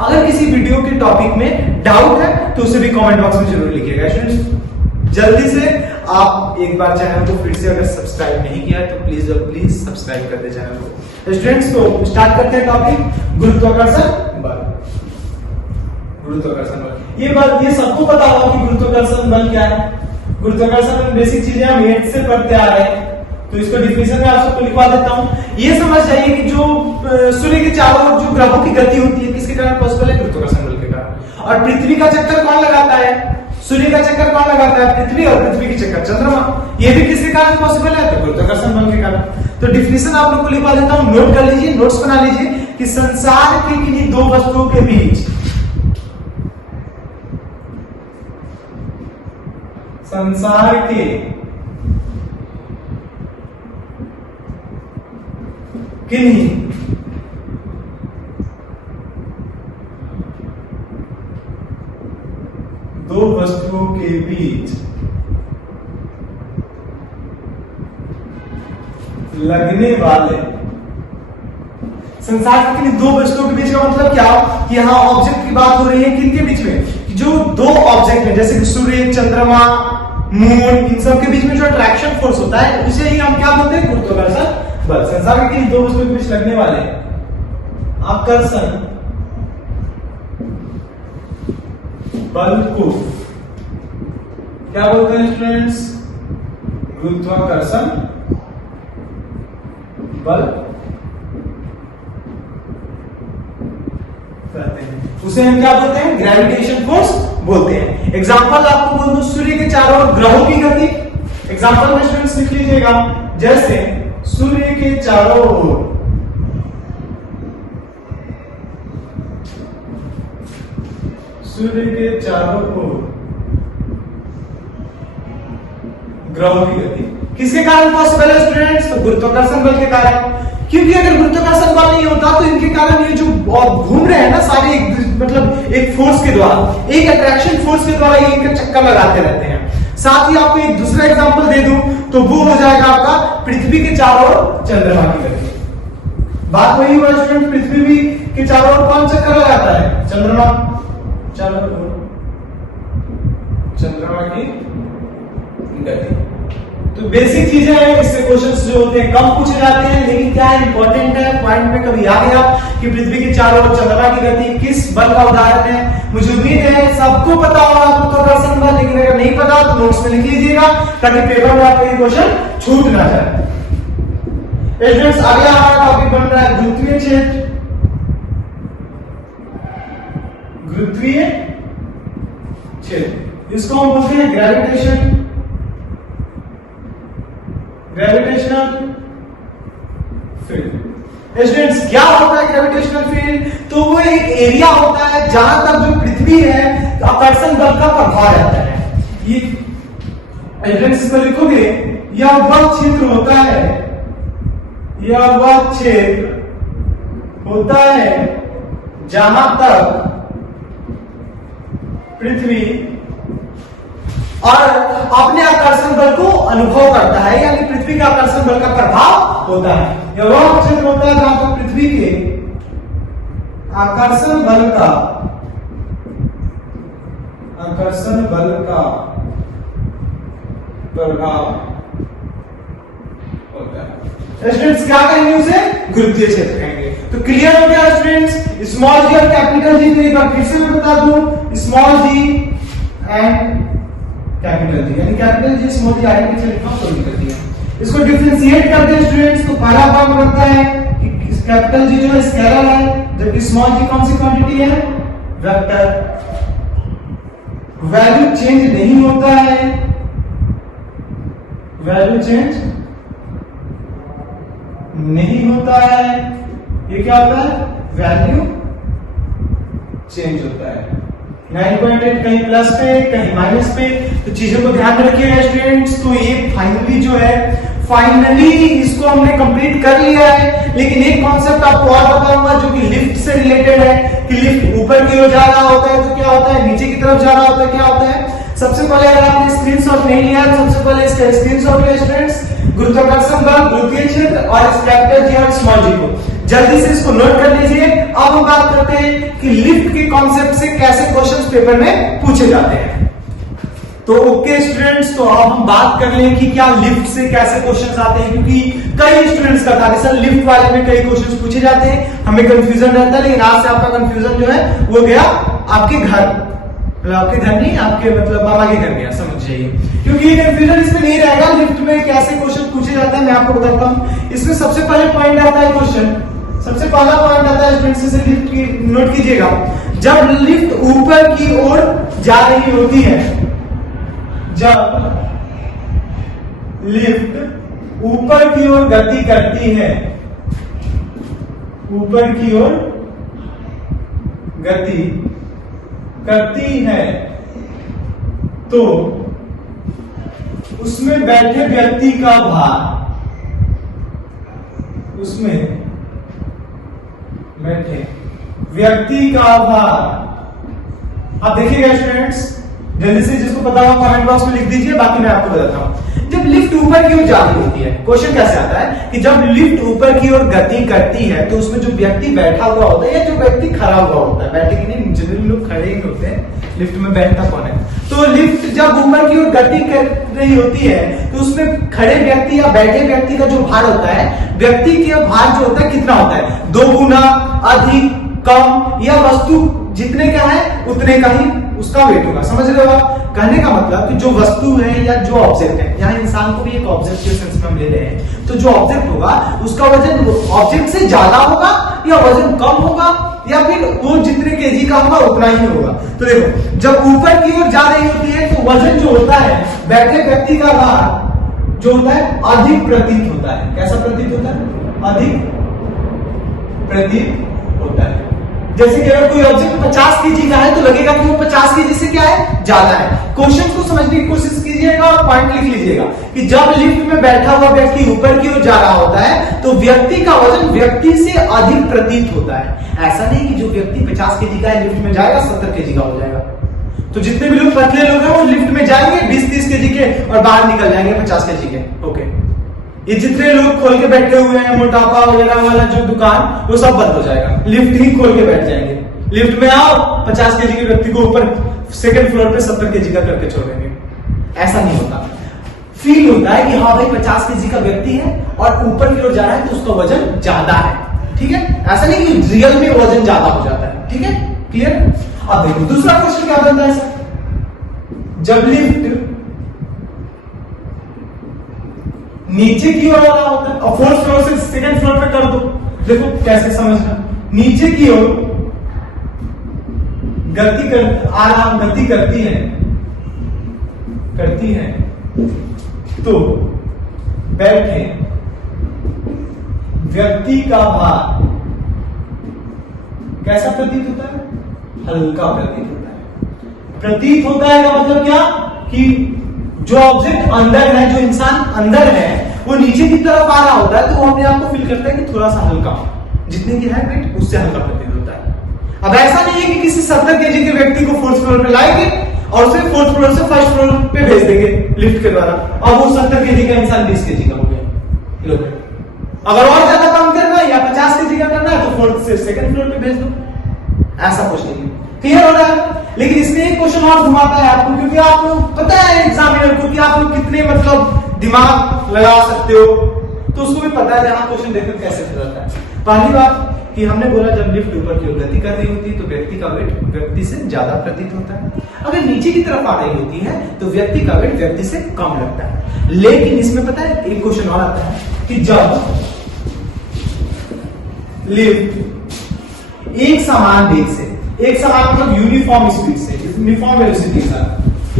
अगर किसी वीडियो के टॉपिक में डाउट है तो उसे भी कमेंट बॉक्स में जरूर लिखिएगा स्टूडेंट्स। जल्दी से आप एक बार चैनल को फिर से अगर सब्सक्राइब नहीं किया है तो प्लीज और प्लीज सब्सक्राइब कर दे चैनल को। स्टूडेंट्स तो स्टार्ट करते हैं टॉपिक गुरुत्वाकर्षण बल। गुरुत्वाकर्षण बल, ये सबको पता होगा कि गुरुत्वाकर्षण बल क्या है। गुरुत्वाकर्षण में बेसिक चीजें हम 8 से पढ़ते आ रहे हैं, तो इसको डिफिनेशन में आप सबको लिखवा देता हूं। ये समझ जाइए कि जो सूर्य के चारों ओर जो ग्रहों की गति होती है किसके कारण पॉसिबल है, गुरुत्वाकर्षण बल के कारण। और पृथ्वी का चक्कर कौन लगाता है, सूर्य का चक्कर कौन लगाता है, पृथ्वी, और पृथ्वी की चक्कर चंद्रमा। ये भी किसके कारण पॉसिबल है, तो गुरुत्वाकर्षण बल के कारण। तो डिफिनेशन आप लोग को लिखवा देता हूं, नोट कर लीजिए, नोट्स बना लीजिए कि संसार के किन्हीं दो वस्तुओं के बीच, संसार के किन्हीं दो वस्तुओं के बीच लगने वाले, संसार के किन्हीं दो वस्तुओं के बीच का मतलब क्या कि यहां ऑब्जेक्ट की बात हो रही है किनके बीच में, जो दो ऑब्जेक्ट है जैसे कि सूर्य, चंद्रमा, मून, इन सब के बीच में जो अट्रैक्शन फोर्स होता है उसे ही हम क्या बोलते हैं, गुरुत्वाकर्षण बल। संसार के किन्हीं दो वस्तुओं के बीच लगने वाले आकर्षण बल को क्या बोलते हैं स्टूडेंट्स, गुरुत्वाकर्षण बल कहते हैं। उसे हम क्या बोलते हैं, ग्रेविटेशन फोर्स बोलते हैं। एग्जांपल आपको बोल दूं, सूर्य के चारों ओर ग्रहों की गति। एग्जांपल में स्टूडेंट्स लिख लीजिएगा, जैसे सूर्य के चारों ओर ग्रहों की गति किसके कारण पॉसिबल है स्टूडेंट्स, तो गुरुत्वाकर्षण बल के कारण। क्योंकि अगर गुरुत्वाकर्षण बल नहीं होता तो इनके कारण ये जो घूम रहे हैं ना सारे मतलब एक फोर्स के द्वारा, एक अट्रैक्शन फोर्स के द्वारा ये इनका चक्कर लगाते रहते हैं। साथ ही आपको एक दूसरा एग्जांपल दे दूं तो वो हो जाएगा आपका पृथ्वी के चारों ओर चंद्रमा की गति। बात वही हुआ स्टूडेंट, पृथ्वी भी के चारों ओर कौन चक्कर लगाता है, चंद्रमा, चंद्रमा की गति। तो बेसिक चीजें हैं, इससे क्वेश्चंस जो होते हैं कम पूछे जाते हैं, लेकिन क्या है इंपॉर्टेंट है, पॉइंट में कभी आ गया कि पृथ्वी के चारों ओर चंद्रमा की गति किस बल का उदाहरण है। मुझे उम्मीद है सबको पता होगा गुरुत्वाकर्षण बल, लेकिन अगर नहीं पता तो नोट्स में लिख लीजिएगा ताकि पेपर में आपको ये क्वेश्चन छूट ना जाए। स्टूडेंट्स अगला हमारा टॉपिक बन रहा है गुरुत्वीय क्षेत्र। गुरुत्वीय क्षेत्र, इसको हम बोलते हैं ग्रेविटेशनल फील्ड। स्टूडेंट्स क्या होता है ग्रेविटेशनल फील्ड, तो वो एक एरिया होता है जहां तक जो पृथ्वी है आकर्षण बल का प्रभाव रहता है। ये स्टूडेंट्स इसको लिखोगे, यह वह क्षेत्र होता है, यह वह क्षेत्र होता है जहां तक पृथ्वी और अपने आकर्षण बल को अनुभव करता है, यानी पृथ्वी का आकर्षण बल का प्रभाव होता है। यह वह क्षेत्र होता है जहां तक पृथ्वी के आकर्षण बल का प्रभाव होता है। स्टूडेंट्स क्या कहेंगे उसे, गुरुत्वीय क्षेत्र कहेंगे। तो क्लियर हो गया स्टूडेंट्स, स्मॉल जी और कैपिटल जी को एक बार फिर से मैं बता दूं, small G and capital G, यानी कैपिटल जी स्मॉल जी आगे पीछे लिखना शुरू कर दिया। इसको डिफरेंशिएट करते हैं स्टूडेंट्स, तो पहला भाग बनता है कि कैपिटल जी जो है स्केलर है, जबकि स्मॉल जी कौन सी क्वांटिटी है, वेक्टर। वैल्यू चेंज नहीं होता है, वैल्यू चेंज नहीं होता है, ये क्या होता है, वैल्यू चेंज होता है। 9.8 कहीं प्लस पे कहीं माइनस पे, तो चीजों को ध्यान रखिएगा स्टूडेंट्स। तो ये फाइनली जो है, फाइनली इसको हमने कंप्लीट कर लिया है, लेकिन एक कॉन्सेप्ट आपको और बताऊंगा जो कि लिफ्ट से रिलेटेड है कि लिफ्ट ऊपर की ओर जा रहा होता है तो क्या होता है, नीचे की तरफ जा रहा होता है क्या होता है। सबसे पहले अगर आपने स्क्रीनशॉट नहीं लिया तो सबसे पहले इसका स्क्रीनशॉट लिया स्टूडेंट्स, गुरुत्वाकर्षण बल, गुरुत्वीय क्षेत्र और कैपिटल जी और स्मॉल जी को। जल्दी से इसको नोट कर लीजिए। अब हम बात करते हैं कि लिफ्ट के कॉन्सेप्ट से कैसे क्वेश्चंस पेपर में पूछे जाते हैं। तो ओके स्टूडेंट्स, तो अब हम बात कर लें कि क्या लिफ्ट से कैसे क्वेश्चंस आते हैं, क्योंकि कई स्टूडेंट्स का था सर लिफ्ट वाले में कई क्वेश्चंस पूछे जाते हैं, हमें कंफ्यूजन रहता है, लेकिन आज से आपका कंफ्यूजन जो है वो गया आपके घर, मतलब आपके घर नहीं, आपके मतलब मामा के घर गया, समझ जाइए, क्योंकि ये कंफ्यूजन इसमें नहीं रहेगा। लिफ्ट में कैसे क्वेश्चन पूछे जाते हैं मैं आपको बताता हूं। इसमें सबसे पहले पॉइंट आता है क्वेश्चन, सबसे पहला पॉइंट आता है स्टूडेंट्स, इसे लिफ्ट की नोट कीजिएगा। जब लिफ्ट ऊपर की ओर जा रही होती है, जब लिफ्ट ऊपर की ओर गति करती है, ऊपर की ओर गति करती है, तो उसमें बैठे व्यक्ति का भार, उसमें बैठे व्यक्ति का भार, आप देखिएगा स्टूडेंट्स, जल्दी से जिसको पता हो कमेंट बॉक्स में लिख दीजिए, बाकी मैं आपको बताता हूं। जब लिफ्ट ऊपर की ओर जा रही होती है, क्वेश्चन कैसे आता है कि जब लिफ्ट ऊपर की ओर गति करती है तो उसमें जो व्यक्ति बैठा हुआ होता है या जो व्यक्ति खड़ा हुआ होता है, बैठे कि नहीं, जनरली लोग खड़े ही होते हैं, लिफ्ट में बैठता कौन है, तो लिफ्ट जब ऊपर की ओर गति कर रही होती है तो उसमें खड़े व्यक्ति या बैठे व्यक्ति का जो भार होता है, व्यक्ति का भार जो होता है कितना होता है, 2 गुना, अधिक, कम, या वस्तु जितने का है उतने का ही उसका वेट होगा। समझ रहे हो आप? कहने का मतलब कि जो वस्तु है या जो ऑब्जेक्ट है, यहाँ इंसान को भी एक ऑब्जेक्ट के सेंस में हम ले रहे हैं, तो जो ऑब्जेक्ट होगा उसका वजन ऑब्जेक्ट से ज्यादा होगा या वजन कम होगा या फिर वो जितने केजी का होगा उतना ही होगा। तो देखो, जब ऊपर की ओर जा रही होती है तो वजन जो होता है, बैठे व्यक्ति का भार जो होता है अधिक प्रतीत होता है। कैसा प्रतीत होता है? अधिक प्रतीत होता है। जैसे कि अगर कोई ऑब्जेक्ट 50 केजी का है तो लगेगा कि वो 50 केजी से क्या है, ज्यादा है। क्वेश्चन को समझने की कोशिश कीजिएगा और पॉइंट लिख लीजिएगा कि जब लिफ्ट में बैठा हुआ व्यक्ति ऊपर की ओर जा रहा होता है तो व्यक्ति का वजन व्यक्ति से अधिक प्रतीत होता है। ऐसा नहीं कि जो व्यक्ति 50 केजी का है लिफ्ट में जाएगा 70 केजी का हो जाएगा। तो जितने भी लोग पतले लोग हैं वो लिफ्ट में जाएंगे 20-30 केजी के और बाहर निकल जाएंगे 50 केजी के। ओके, ये जितने लोग खोल के बैठे हुए हैं मोटापा वगैरह वाला जो दुकान, वो सब बंद हो जाएगा, लिफ्ट ही खोल के बैठ जाएंगे। लिफ्ट में आओ, 50 केजी के व्यक्ति को ऊपर सेकंड फ्लोर पे 70 केजी का करके छोड़ेंगे। ऐसा नहीं होता। फील होता है कि हाँ भाई 50 केजी का व्यक्ति है और ऊपर की ओर जा रहा है तो उसका वजन ज्यादा है। ठीक है, ऐसा नहीं कि रियल में वजन ज्यादा हो जाता है। ठीक है, क्लियर? अब देखो दूसरा क्वेश्चन क्या बनता है सर, जब लिफ्ट नीचे की ओर आ रहा होता है और 4th फ्लोर से सेकंड फ्लोर पे कर दो, देखो कैसे समझना, नीचे की ओर गति करती है तो बैठे व्यक्ति का भार कैसा प्रतीत होता है? हल्का प्रतीत होता है। प्रतीत होता है का मतलब क्या कि जो ऑब्जेक्ट अंदर है, जो इंसान अंदर है, वो नीचे की तरफ आ रहा होता है तो वो अपने आप को फील करता है कि थोड़ा सा हल्का, जितने की है वेट उससे हल्का प्रतीत होता है। अब ऐसा नहीं है कि किसी 70 केजी के व्यक्ति को 4th फ्लोर पे लाएंगे और उसे 4th फ्लोर से 1st फ्लोर पे भेज देंगे लिफ्ट के द्वारा, अब वो 70 केजी का इंसान 20 केजी का हो गया। लोग अगर और ज्यादा काम करना है या 50 केजी का करना है तो 4th से सेकंड फ्लोर पे भेज दो। ऐसा कुछ नहीं, क्लियर हो रहा है? लेकिन इसमें एक क्वेश्चन और घुमाता है आपको, क्योंकि आपको पता है एग्जामिनर को कि आप लोग कितने मतलब दिमाग लगा सकते हो, तो उसको भी पता है जहां क्वेश्चन देखकर कैसे रहता है। पहली बात कि हमने बोला जब लिफ्ट ऊपर की ओर गति कर रही होती है तो व्यक्ति का वेट व्यक्ति से ज्यादा प्रतीत होता है। अगर नीचे की तरफ आ रही होती है तो व्यक्ति का वेट व्यक्ति से कम लगता है। लेकिन इसमें पता है एक क्वेश्चन और आता है कि जब लिफ्ट एक समान वेग से, एक समान मतलब यूनिफॉर्म स्पीड से, यूनिफॉर्म वेलोसिटी का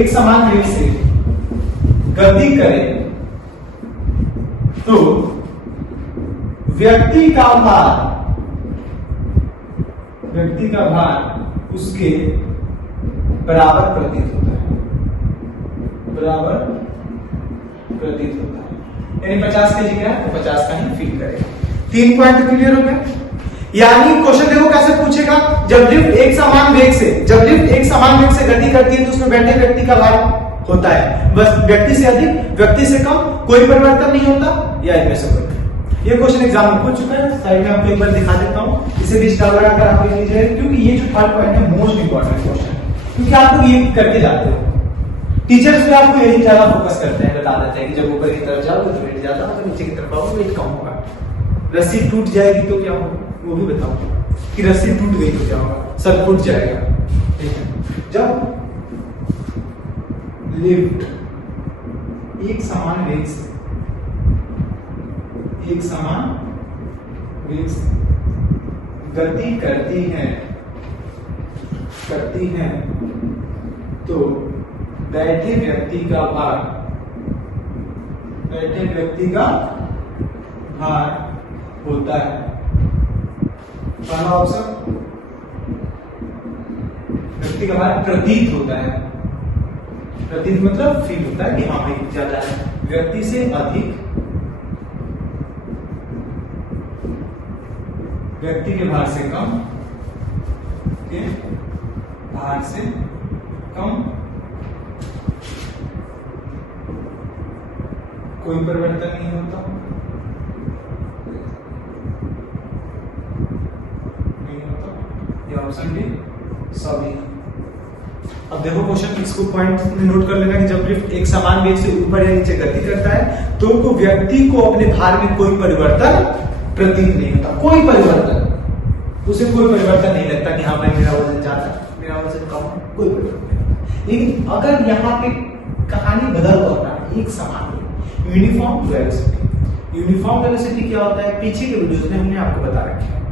एक समान वेग से गति करे तो व्यक्ति का भार उसके बराबर प्रतीत होता है, बराबर प्रतीत होता है। यानी 50 केजी का है तो 50 का ही फील करेगा। 3 पॉइंट क्लियर हो गया? यानी क्वेश्चन देखो कैसे पूछेगा, जब लिफ्ट एक समान वेग से गति करती है तो उसमें बैठे व्यक्ति का भार होता है बस व्यक्ति से अधिक, व्यक्ति से कम, कोई परिवर्तन नहीं होता या इनमें से कोई। ये क्वेश्चन एग्जाम में पूछ चुका है, साइड में आपको एक बार दिखा देता हूँ, इसे भी स्टार लगाकर आप लिख लीजिए, क्योंकि ये जो थर्ड पॉइंट है मोस्ट इंपॉर्टेंट क्वेश्चन है, क्योंकि आप लोग ये करके जाते हो, टीचर्स भी आपको यही ज्यादा फोकस करते हैं, बता देते हैं कि जब ऊपर की तरफ जाओगे तो वेट ज्यादा होगा, नीचे की तरफ आओगे वेट कम होगा, रस्सी टूट जाएगी तो क्या होगा वो भी बताओ, कि रस्सी टूट गई तो क्या होगा, सब टूट जाएगा। ठीक है, जब लिफ्ट एक समान वेग से गति करती है तो बैठे व्यक्ति का भार होता है, पहला ऑप्शन व्यक्ति का भार प्रतीत होता है, प्रतीत मतलब फील होता है कि हाँ भाई ज्यादा है, व्यक्ति से अधिक, व्यक्ति के भार से कम, के भार से कम, कोई परिवर्तन नहीं होता, ये ऑप्शन डी सभी। अब देखो क्वेश्चन, इसको पॉइंट में नोट कर लेना कि जब लिफ्ट एक समान वेग से ऊपर या नीचे गति करता है तो व्यक्ति को अपने भार में कोई परिवर्तन प्रतीत नहीं होता, कोई परिवर्तन, उसे कोई परिवर्तन नहीं लगता कि हाँ भाई मेरा वजन ज्यादा है, मेरा वजन कम है, कोई परिवर्तन नहीं। लेकिन अगर यहाँ पे कहानी बदल होता है, एक समान यूनिफॉर्म वेलोसिटी, यूनिफॉर्म वेलोसिटी क्या होता है, पीछे के वीडियोस में हमने आपको बता रखा है,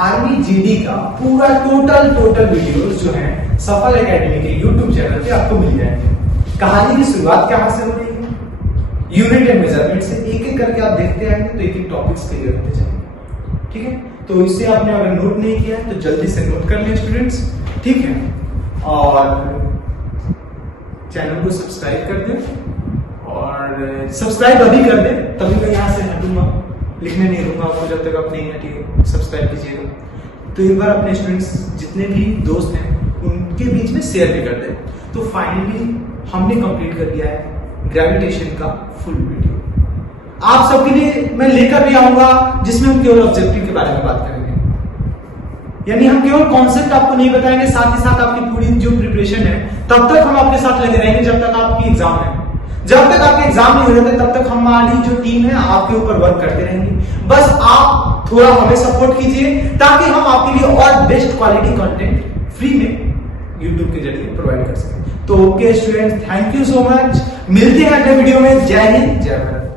आर्मी जीडी का पूरा टोटल वीडियोस जो है सफल एकेडमी के यूट्यूब चैनल पे आपको मिल जाएंगे। कहानी की शुरुआत कहां से हो रही है, यूनिट एंड मेजरमेंट से, एक एक करके आप देखते आएंगे तो एक एक टॉपिक्स क्लियर होते जाएंगे। ठीक है, तो इससे आपने अगर नोट नहीं किया है तो जल्दी से नोट कर लें स्टूडेंट्स। ठीक है, और चैनल को सब्सक्राइब कर दें, और सब्सक्राइब अभी कर दें, तभी मैं यहाँ से हटूंगा, लिखने नहीं दूंगा आपको जब तक आप नहीं हटिए, सब्सक्राइब कीजिएगा। तो एक बार अपने स्टूडेंट्स जितने भी दोस्त हैं उनके बीच में शेयर भी कर दें। तो फाइनली हमने कंप्लीट कर दिया है ग्रेविटेशन का फुल वीडियो, आप सबके लिए मैं लेकर भी आऊंगा, जिसमें हम केवल ऑब्जेक्टिव के बारे में बात करेंगे, यानी हम केवल कॉन्सेप्ट आपको नहीं बताएंगे, साथ ही साथ आपकी पूरी जो प्रिपरेशन है तब तक हम आपके साथ लगे रहेंगे जब तक आपकी एग्जाम है। जब तक आपके एग्जाम नहीं हो जाते तब तक हमारी जो टीम है आपके ऊपर वर्क करते रहेंगे। बस आप थोड़ा हमें सपोर्ट कीजिए ताकि हम आपके लिए और बेस्ट क्वालिटी कंटेंट फ्री में YouTube के जरिए प्रोवाइड कर सकें। तो okay students, thank you so much, मिलते हैं अगले वीडियो में। जय हिंद, जय भारत।